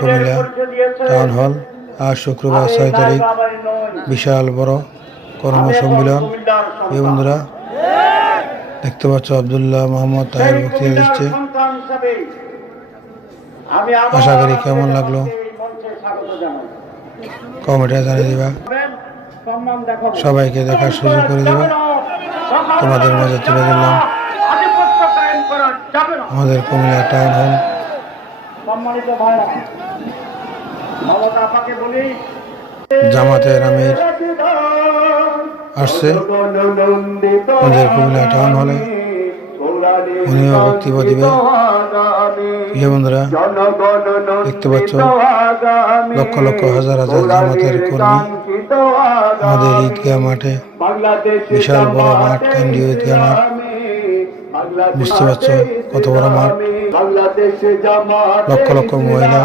Comilla town hall আজ শুক্রবার 6 তারিখ বিশাল বড় কর্মসম্মেলন। এই বন্ধুরা দেখতে পাচ্ছ আব্দুল্লাহ মোহাম্মদ তাহের বক্তৃতা দিচ্ছে। আশা করি কেমন লাগলো কমেন্টে জানিয়ে দিবা, সবাইকে দেখার সুযোগ করে দিবা। তোমাদের মাঝে তুলে দিলাম আমাদের কুমিল্লা টাউন হল। জামাতের আমির আসছে আমাদের কুমিল্লা টাউন হলে, উনিও বক্তব্য দিবে। প্রিয় বন্ধুরা দেখতে পাচ্ছ লক্ষ লক্ষ হাজার হাজার জামাতের কর্মী আমাদের ঈদগাহ মাঠে, বিশাল বড় মাঠ, কেন্দ্রীয় ঈদগাহ মাঠ। বুঝতে পারছো কত বড় মাঠ, লক্ষ লক্ষ মহিলা